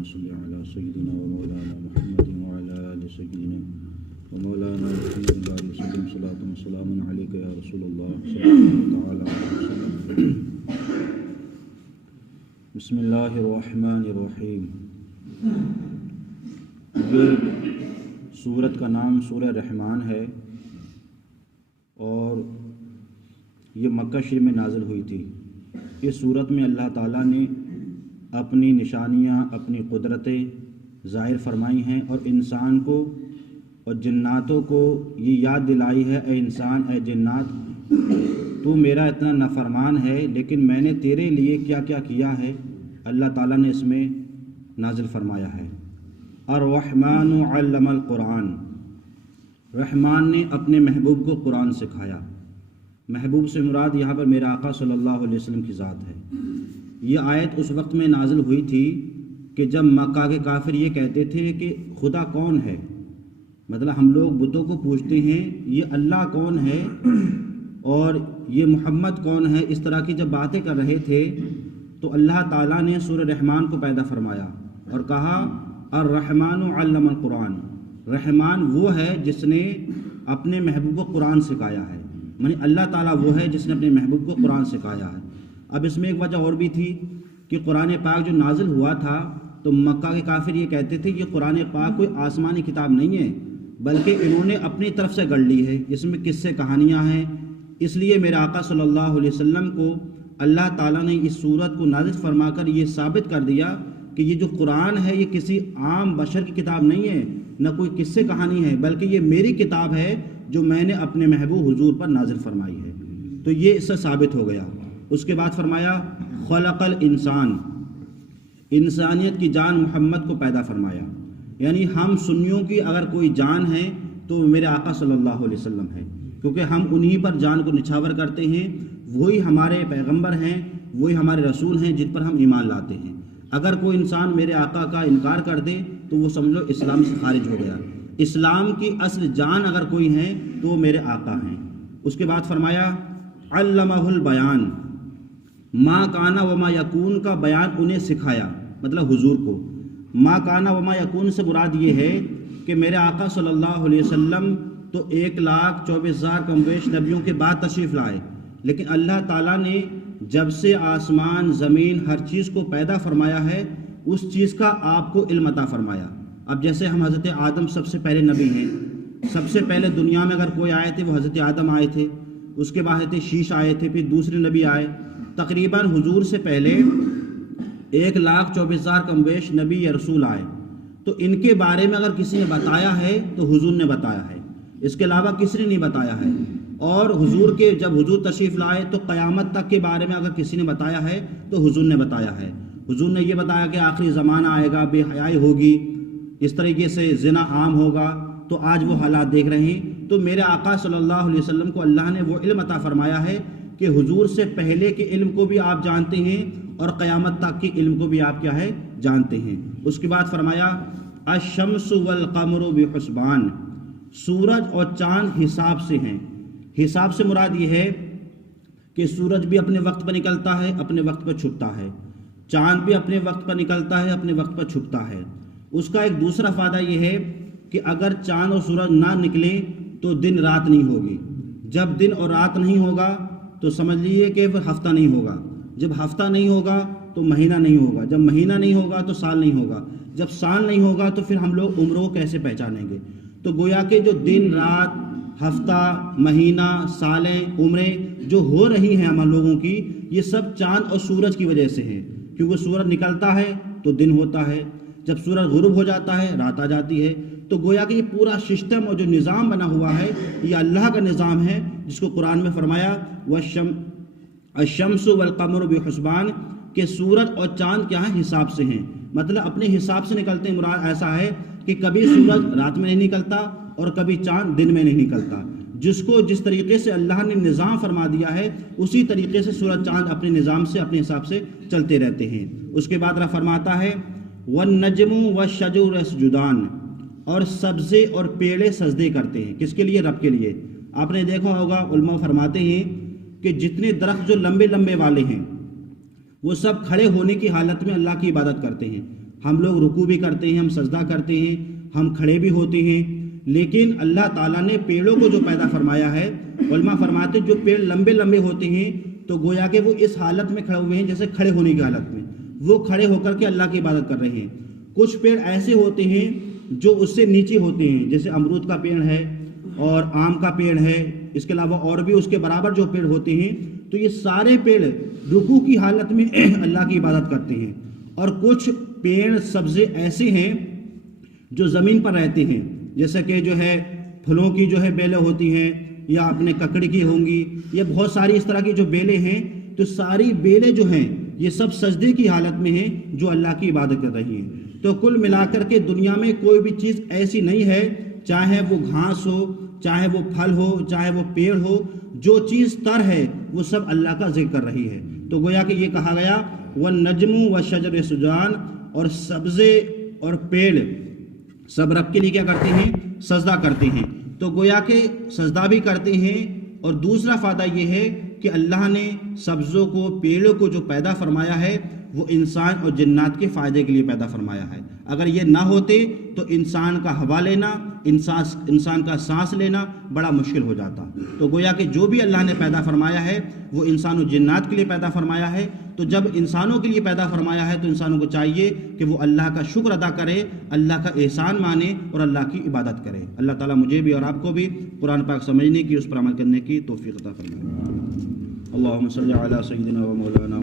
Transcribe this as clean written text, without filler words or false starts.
اللهم صل على سيدنا ومولانا محمد وعلى آل سيدنا ومولانا محمد وعلى وسلم صلاة وسلام عليك يا رسول الله صلى الله تعالى عليه وسلم. بسم اللہ الرحمن الرحیم. یہ سورت کا نام سورہ رحمان ہے اور یہ مکہ شریف میں نازل ہوئی تھی. اس سورت میں اللہ تعالیٰ نے اپنی نشانیاں، اپنی قدرتیں ظاہر فرمائی ہیں اور انسان کو اور جناتوں کو یہ یاد دلائی ہے، اے انسان، اے جنات، تو میرا اتنا نافرمان ہے لیکن میں نے تیرے لیے کیا کیا کیا ہے اللہ تعالیٰ نے اس میں نازل فرمایا ہے. الرحمن علم القرآن، رحمان نے اپنے محبوب کو قرآن سکھایا. محبوب سے مراد یہاں پر میرا آقا صلی اللہ علیہ وسلم کی ذات ہے. یہ آیت اس وقت میں نازل ہوئی تھی کہ جب مکہ کے کافر یہ کہتے تھے کہ خدا کون ہے، مطلب ہم لوگ بتوں کو پوچھتے ہیں، یہ اللہ کون ہے اور یہ محمد کون ہے، اس طرح کی جب باتیں کر رہے تھے تو اللہ تعالیٰ نے سورہ رحمان کو پیدا فرمایا اور کہا الرحمن علم القرآن. رحمان وہ ہے جس نے اپنے محبوب کو قرآن سکھایا ہے، یعنی اللہ تعالیٰ وہ ہے جس نے اپنے محبوب کو قرآن سکھایا ہے. اب اس میں ایک وجہ اور بھی تھی کہ قرآن پاک جو نازل ہوا تھا تو مکہ کے کافر یہ کہتے تھے کہ قرآن پاک کوئی آسمانی کتاب نہیں ہے بلکہ انہوں نے اپنی طرف سے گڑھ لی ہے، اس میں قصے کہانیاں ہیں. اس لیے میرے آقا صلی اللہ علیہ وسلم کو اللہ تعالیٰ نے اس صورت کو نازل فرما کر یہ ثابت کر دیا کہ یہ جو قرآن ہے یہ کسی عام بشر کی کتاب نہیں ہے، نہ کوئی قصے کہانی ہے، بلکہ یہ میری کتاب ہے جو میں نے اپنے محبوب حضور پر نازل فرمائی ہے. تو یہ اس سے ثابت ہو گیا. اس کے بعد فرمایا خلق الانسان، انسانیت کی جان محمد کو پیدا فرمایا. یعنی ہم سنیوں کی اگر کوئی جان ہے تو میرے آقا صلی اللہ علیہ وسلم ہے، کیونکہ ہم انہی پر جان کو نچھاور کرتے ہیں، وہی ہمارے پیغمبر ہیں، وہی ہمارے رسول ہیں جن پر ہم ایمان لاتے ہیں. اگر کوئی انسان میرے آقا کا انکار کر دے تو وہ سمجھ لو اسلام سے خارج ہو گیا. اسلام کی اصل جان اگر کوئی ہے تو وہ میرے آقا ہیں. اس کے بعد فرمایا علمہ البیان، ما کانا وما یکون کا بیان انہیں سکھایا، مطلب حضور کو. ما کانا وما یکون سے مراد یہ ہے کہ میرے آقا صلی اللہ علیہ وسلم تو 1,24,000 کم بیش نبیوں کے بعد تشریف لائے، لیکن اللہ تعالیٰ نے جب سے آسمان زمین ہر چیز کو پیدا فرمایا ہے اس چیز کا آپ کو علم عطا فرمایا. اب جیسے ہم حضرت آدم سب سے پہلے نبی ہیں، سب سے پہلے دنیا میں اگر کوئی آئے تھے وہ حضرت آدم آئے تھے، اس کے بعد حضرت شیش آئے تھے، پھر دوسرے نبی آئے. تقریباً حضور سے پہلے 1,24,000 کم بیش نبی یا رسول آئے. تو ان کے بارے میں اگر کسی نے بتایا ہے تو حضور نے بتایا ہے، اس کے علاوہ کسی نے نہیں بتایا ہے. اور حضور کے جب حضور تشریف لائے تو قیامت تک کے بارے میں اگر کسی نے بتایا ہے تو حضور نے بتایا ہے. حضور نے یہ بتایا کہ آخری زمانہ آئے گا، بے حیائی ہوگی، اس طریقے سے زنا عام ہوگا. تو آج وہ حالات دیکھ رہے ہیں. تو میرے آقا صلی اللہ علیہ وسلم کو اللہ نے وہ علم عطا فرمایا ہے کہ حضور سے پہلے کے علم کو بھی آپ جانتے ہیں اور قیامت تک کے علم کو بھی آپ کیا ہے جانتے ہیں. اس کے بعد فرمایا الشمس والقمر بحسبان، سورج اور چاند حساب سے ہیں. حساب سے مراد یہ ہے کہ سورج بھی اپنے وقت پر نکلتا ہے، اپنے وقت پر چھپتا ہے، چاند بھی اپنے وقت پر نکلتا ہے، اپنے وقت پر چھپتا ہے. اس کا ایک دوسرا فائدہ یہ ہے کہ اگر چاند اور سورج نہ نکلیں تو دن رات نہیں ہوگی. جب دن اور رات نہیں ہوگا تو سمجھ لیجیے کہ ہفتہ نہیں ہوگا، جب ہفتہ نہیں ہوگا تو مہینہ نہیں ہوگا، جب مہینہ نہیں ہوگا تو سال نہیں ہوگا، جب سال نہیں ہوگا تو پھر ہم لوگ عمروں کو کیسے پہچانیں گے. تو گویا کہ جو دن رات، ہفتہ، مہینہ، سالیں، عمریں جو ہو رہی ہیں ہم لوگوں کی، یہ سب چاند اور سورج کی وجہ سے ہیں. کیونکہ سورج نکلتا ہے تو دن ہوتا ہے، جب سورج غروب ہو جاتا ہے رات آ جاتی ہے. تو گویا کہ یہ پورا سسٹم اور جو نظام بنا ہوا ہے یہ اللہ کا نظام ہے، جس کو قرآن میں فرمایا الشمس والقمر بحسبان، کہ سورج اور چاند کیا ہیں حساب سے ہیں، مطلب اپنے حساب سے نکلتے ہیں. مراد ایسا ہے کہ کبھی سورج رات میں نہیں نکلتا اور کبھی چاند دن میں نہیں نکلتا. جس کو جس طریقے سے اللہ نے نظام فرما دیا ہے اسی طریقے سے سورج چاند اپنے نظام سے اپنے حساب سے چلتے رہتے ہیں. اس کے بعد فرماتا ہے والنجم والشجر یسجدان، اور سبزے اور پیڑے سجدے کرتے ہیں. کس کے لیے؟ رب کے لیے. آپ نے دیکھا ہوگا علماء فرماتے ہیں کہ جتنے درخت جو لمبے لمبے والے ہیں وہ سب کھڑے ہونے کی حالت میں اللہ کی عبادت کرتے ہیں. ہم لوگ رکوع بھی کرتے ہیں، ہم سجدہ کرتے ہیں، ہم کھڑے بھی ہوتے ہیں، لیکن اللہ تعالیٰ نے پیڑوں کو جو پیدا فرمایا ہے، علماء فرماتے ہیں جو پیڑ لمبے لمبے ہوتے ہیں تو گویا کہ وہ اس حالت میں کھڑے ہوئے ہیں جیسے کھڑے ہونے کی حالت میں، وہ کھڑے ہو کر کے اللہ کی عبادت کر رہے ہیں۔ کچھ پیڑ ایسے ہوتے ہیں جو اس سے نیچے ہوتے ہیں، جیسے امرود کا پیڑ ہے اور آم کا پیڑ ہے، اس کے علاوہ اور بھی اس کے برابر جو پیڑ ہوتے ہیں، تو یہ سارے پیڑ رکوع کی حالت میں اللہ کی عبادت کرتے ہیں۔ اور کچھ پیڑ سبزے ایسے ہیں جو زمین پر رہتے ہیں، جیسے کہ جو ہے پھلوں کی جو ہے بیلیں ہوتی ہیں یا اپنے ککڑی کی ہوں گی، یا بہت ساری اس طرح کی جو بیلیں ہیں، تو ساری بیلیں جو ہیں یہ سب سجدے کی حالت میں ہیں جو اللہ کی عبادت کر رہی ہیں۔ تو کل ملا کر کے دنیا میں کوئی بھی چیز ایسی نہیں ہے، چاہے وہ گھاس ہو، چاہے وہ پھل ہو، چاہے وہ پیڑ ہو، جو چیز تر ہے وہ سب اللہ کا ذکر کر رہی ہے۔ تو گویا کہ یہ کہا گیا وَالنَّجْمُ وَالشَّجَرُ يَسْجُدَانِ، اور سبزے اور پیڑ سب رب کے لیے کیا کرتے ہیں؟ سجدہ کرتے ہیں۔ تو گویا کہ سجدہ بھی کرتے ہیں، اور دوسرا فائدہ یہ ہے کہ اللہ نے سبزوں کو، پیڑوں کو جو پیدا فرمایا ہے وہ انسان اور جنات کے فائدے کے لیے پیدا فرمایا ہے۔ اگر یہ نہ ہوتے تو انسان کا ہوا لینا، انسان کا سانس لینا بڑا مشکل ہو جاتا۔ تو گویا کہ جو بھی اللہ نے پیدا فرمایا ہے وہ انسان و جنات کے لیے پیدا فرمایا ہے۔ تو جب انسانوں کے لیے پیدا فرمایا ہے تو انسانوں کو چاہیے کہ وہ اللہ کا شکر ادا کرے، اللہ کا احسان مانے اور اللہ کی عبادت کرے۔ اللہ تعالیٰ مجھے بھی اور آپ کو بھی قرآن پاک سمجھنے کی، اس پر عمل کرنے کی توفیق عطا فرمائے۔ اللہم صلی علی سیدنا و مولانا